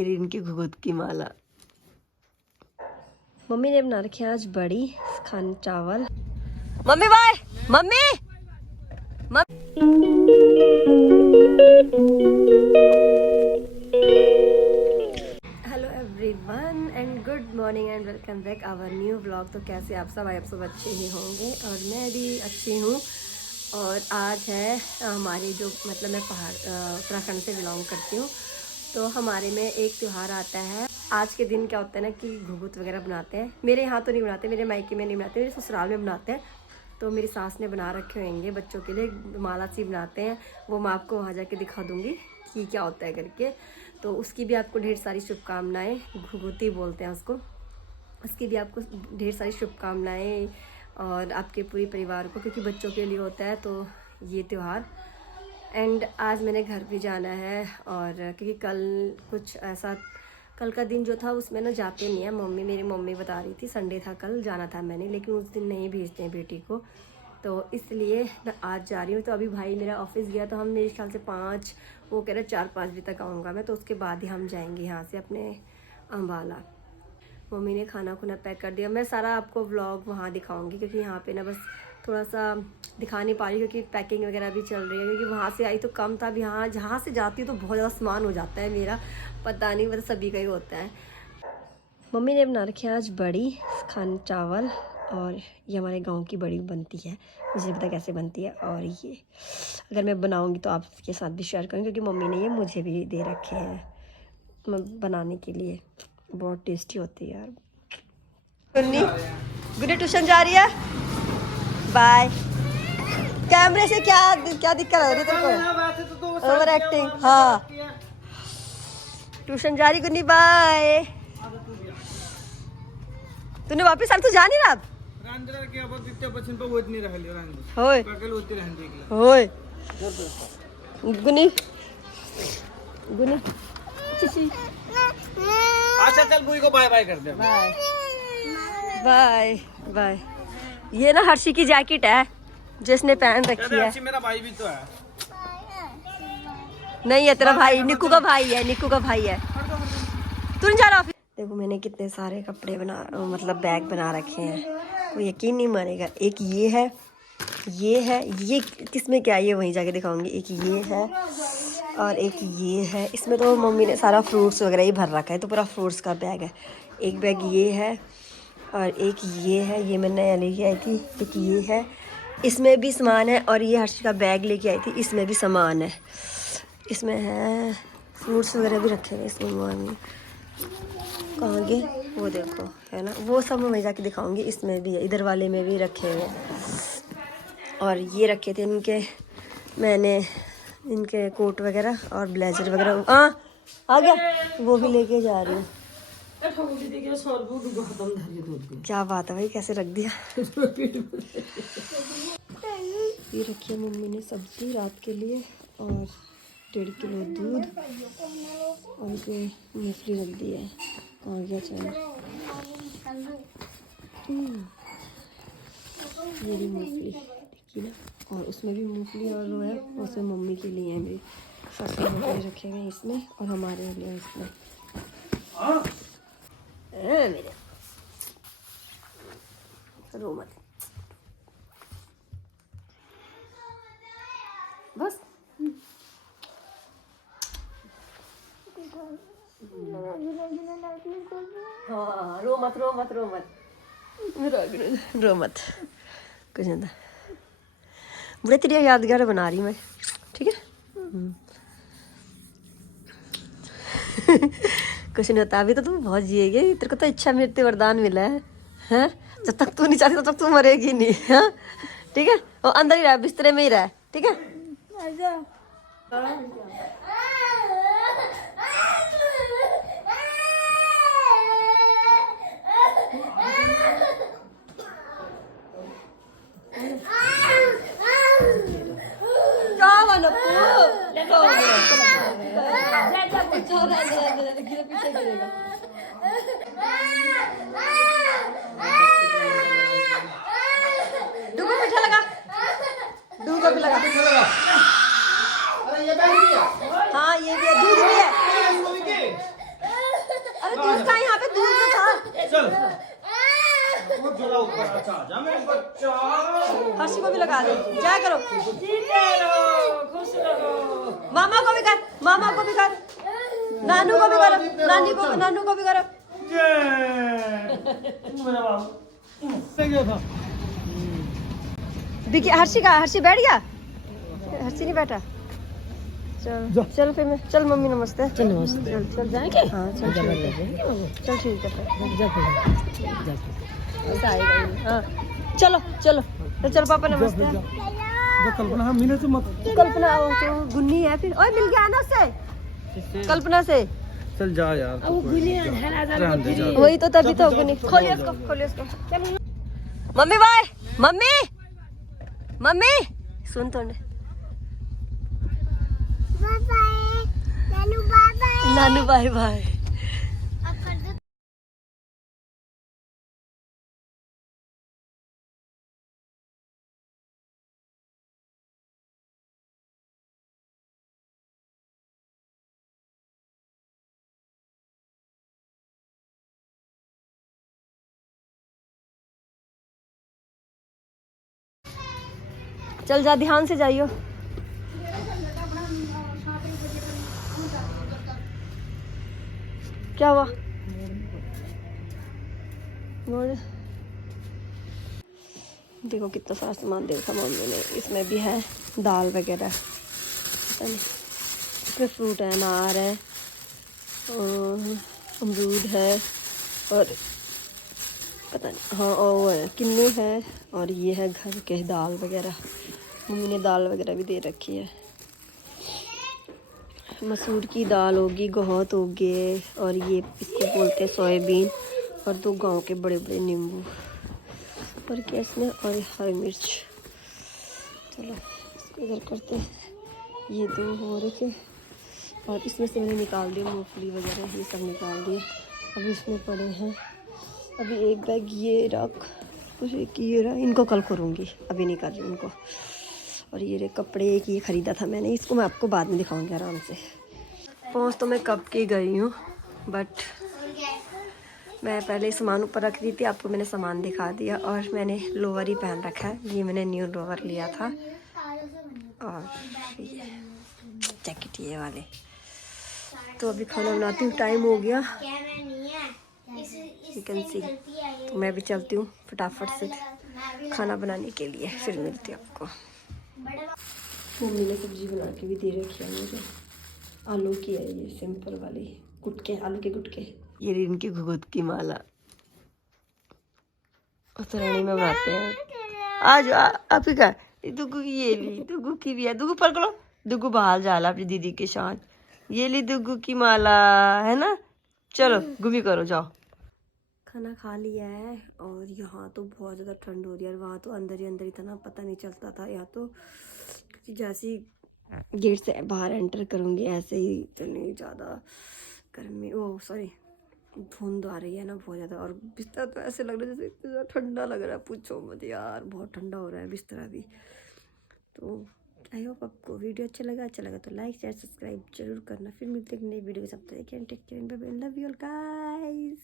इनकी घुघुत की माला। मम्मी ने बना रखी है आज बड़ी खान चावल। Mummy bye. Mummy hello everyone and good morning and welcome back our new vlog. तो कैसे आप सब अच्छे ही होंगे और मैं भी अच्छी हूँ। और आज है हमारी जो मतलब मैं उत्तराखंड से बिलोंग करती हूँ, तो हमारे में एक त्यौहार आता है। आज के दिन क्या होता है ना कि घुघुत वगैरह बनाते हैं। मेरे यहाँ तो नहीं बनाते, मेरे मायके में नहीं बनाते, मेरे ससुराल में बनाते हैं। तो मेरी सास ने बना रखे होंगे बच्चों के लिए माला सी बनाते हैं, वो मैं आपको वहाँ जाके दिखा दूँगी कि क्या होता है करके। तो उसकी भी आपको ढेर सारी शुभकामनाएं, घुघुती बोलते हैं उसको, उसकी भी आपको ढेर सारी शुभकामनाएं और आपके पूरे परिवार को, क्योंकि बच्चों के लिए होता है तो ये त्यौहार। एंड आज मैंने घर भी जाना है, और क्योंकि कल कुछ ऐसा, कल का दिन जो था उसमें ना जाते नहीं है मम्मी, मेरी मम्मी बता रही थी संडे था कल जाना था मैंने, लेकिन उस दिन नहीं भेजते हैं बेटी को, तो इसलिए मैं आज जा रही हूँ। तो अभी भाई मेरा ऑफिस गया, तो हम मेरे ख्याल से 5, वो कह रहे 4-5 बजे तक आऊँगा मैं, तो उसके बाद ही हम जाएंगे यहाँ से अपने अम्बाला। मम्मी ने खाना खुना पैक कर दिया। मैं सारा आपको व्लॉग वहाँ दिखाऊंगी, क्योंकि यहाँ पे ना बस थोड़ा सा दिखा नहीं पा रही, क्योंकि पैकिंग वगैरह भी चल रही है। क्योंकि वहाँ से आई तो कम था, अब यहाँ जहाँ से जाती हूँ तो बहुत ज़्यादा सामान हो जाता है मेरा, पता नहीं मतलब सभी का ही होता है। मम्मी ने बना रखी है आज बड़ी खान चावल, और ये हमारे गांव की बड़ी बनती है, मुझे नहीं पता कैसे बनती है। और ये अगर मैं बनाऊंगी तो आपके साथ भी शेयर करूँगी, क्योंकि मम्मी ने ये मुझे भी दे रखे हैं बनाने के लिए। बहुत टेस्टी होती है यार। गुन्नी गुन्नी ट्यूशन जा रही है, बाय। कैमरे से क्या क्या दिक्कत हो रही है तेरे को? Over acting. हाँ ट्यूशन जा रही गुन्नी, बाय। तूने वापस तो जा नहीं रहा अब? होय होय गुनी गुनी अच्छा चल बुई को बाय बाय कर दे। Bye bye bye. ये ना हर्षी की जैकेट है जिसने पहन रखी है। मेरा भाई भी तो है। नहीं है तेरा भाई, निक्कू का भाई है, निक्कू का भाई है। तू नहीं जा रहा ऑफिस? देखो मैंने कितने सारे कपड़े मतलब बैग बना रखे हैं, कोई यकीन नहीं मानेगा। एक ये है, ये किसमें क्या है ये वहीं जाके दिखाऊंगी। एक ये है और एक ये है। इसमें तो मम्मी ने सारा फ्रूट्स वगैरह ही भर रखा है, तो पूरा फ्रूट्स का बैग है। एक बैग ये है और एक ये है, ये मैं नया लेके आई थी। एक ये है, इसमें भी सामान है। और ये हर्षी का बैग लेके आई थी, इसमें भी सामान है। इसमें है फ्रूट्स वगैरह भी रखे हुए इसमें। मम्मी कहाँ गए वो देखो, है ना, वो सब मैं वहीं जाके दिखाऊंगी। इसमें भी है, इधर वाले में भी रखे हुए। और ये रखे थे इनके, मैंने इनके कोट वगैरह और ब्लेजर वगैरह आ गया, वो भी लेके जा रही हूँ। क्या बात है भाई, कैसे रख दिया। ये रखी है मम्मी ने सब्जी रात के लिए, और 1.5 किलो दूध, और इसमें मूंगफली रख दी है। आ गया चलो, ये भी मूंगफली देखिए ना, और उसमें भी मूंगफली और वो है, उसमें मम्मी के लिए है, मेरी ससुर के रखे गए इसमें, और हमारे लिए इसमें। मेरे रो मत बस। हाँ रो मत रो मत रो मत रो मत, कुछ नहीं। बुढ़े तेरी यादगार बना रही मैं, ठीक है। कुछ नहीं होता, अभी तो तू बहुत जिएगी, तेरे को तो इच्छा मृत्यु वरदान मिला है, हैं? जब तक तू नहीं चाहती तब तक तू मरेगी नहीं, हाँ ठीक है। वो अंदर ही रह, बिस्तरे में ही रह, ठीक है। पीछे गिरेगा। डुगू मीठा लगा, डुगू का भी लगा। हाँ ये भी है, दूध भी है। चल वो जरा ऊपर अच्छा जा मेरे बच्चा हर्षी को भी लगा दो, क्या करो, जीते रहो, खुश रहो। मामा को भी कर, मामा को भी कर, नानू को भी करो, नानी को, नानू को भी करो। मेरा बाबू गया था विकी, हर्षी का, हर्षी बैठ गया, हर्षी नहीं बैठा। चल चल फिर मैं, चल मम्मी नमस्ते। चल नमस्ते। चल चल जाएंगे? हाँ चल ठीक है, चल ठीक है फिर ऐसा आएगा ही। हाँ चलो चलो तो चल पापा नमस्ते। कल्पना हम मिले तो मत कल्पना तो गुन्नी है फिर, ओए मिल गया ना उससे, कल्पना से। चल जा यार अब गुली रहने दे जा। वही तो, तभी तो गुन्नी। खोलिए उसको, खोलिए उसको। चल मम्मी बाय, मम्मी मम्मी सुन तो ने। नानू बाय बाय। चल जा, ध्यान से जाइयो। क्या हुआ? देखो कितना सारा सामान देखा मम्मी ने। इसमें भी है दाल वगैरह, पता नहीं। इसमें फ्रूट है, अनार है और अमरूद है और पता नहीं, हाँ और वो है किन्नू है। और ये है घर के दाल वगैरह, मम्मी ने दाल वगैरह भी दे रखी है। मसूर की दाल होगी, गौत होगी और ये इसको बोलते हैं सोयाबीन, और 2 गांव के बड़े बड़े नींबू और क्या इसमें, और हरी मिर्च। चलो इसको इधर करते हैं। ये 2 हो रखे और इसमें से मैंने निकाल दिया मूंगफली वगैरह, ये सब निकाल दिए। अभी इसमें पड़े हैं, अभी एक बैग ये रख, कुछ एक ये रहा, इनको कल करूँगी, अभी नहीं कर रही उनको। और ये कपड़े एक ये ख़रीदा था मैंने, इसको मैं आपको बाद में दिखाऊंगी आराम से। पहुँच तो मैं कब की गई हूँ, बट मैं पहले सामान ऊपर रख दी थी, आपको मैंने सामान दिखा दिया। और मैंने लोअर ही पहन रखा है, ये मैंने न्यू लोअर लिया था। और ये जैकेट ये वाले। तो अभी खाना बनाती हूँ, टाइम हो गया, यू कैन सी। तो मैं भी चलती हूँ फटाफट से खाना बनाने के लिए, फिर मिलती हूँ आपको। मम्मी ने सब्जी बना के भी दे रखी है मुझे, आलू की है ये सिंपल वाली, गुटके, आलू के गुटके। ये इनकी घुघुत की माला उत्तरायणी में बनाते हैं। आज आप ही का दुगू की ये ली, दुगू की भी है, दुगू पकड़ो, दुगू बाहर जाला अपनी दीदी के साथ। ये ली दुगू की माला है ना। चलो घूमी करो, जाओ। खाना खा लिया है और यहाँ तो बहुत ज़्यादा ठंड हो रही है, और वहाँ तो अंदर ही अंदर इतना पता नहीं चलता था। यहाँ तो जैसे ही गेट से बाहर एंटर करूँगी ऐसे ही इतनी ज़्यादा गर्मी, ओ सॉरी धुंध आ रही है ना बहुत ज़्यादा। और बिस्तर तो ऐसे लग रहा है जैसे इतना ज़्यादा ठंडा लग रहा है, पूछो मत यार, बहुत ठंडा हो रहा है बिस्तर भी। तो आई होप आपको वीडियो अच्छा लगा तो लाइक शेयर सब्सक्राइब जरूर करना। फिर मिलते हैं नई वीडियो के साथ, take care, bye bye, love you all guys.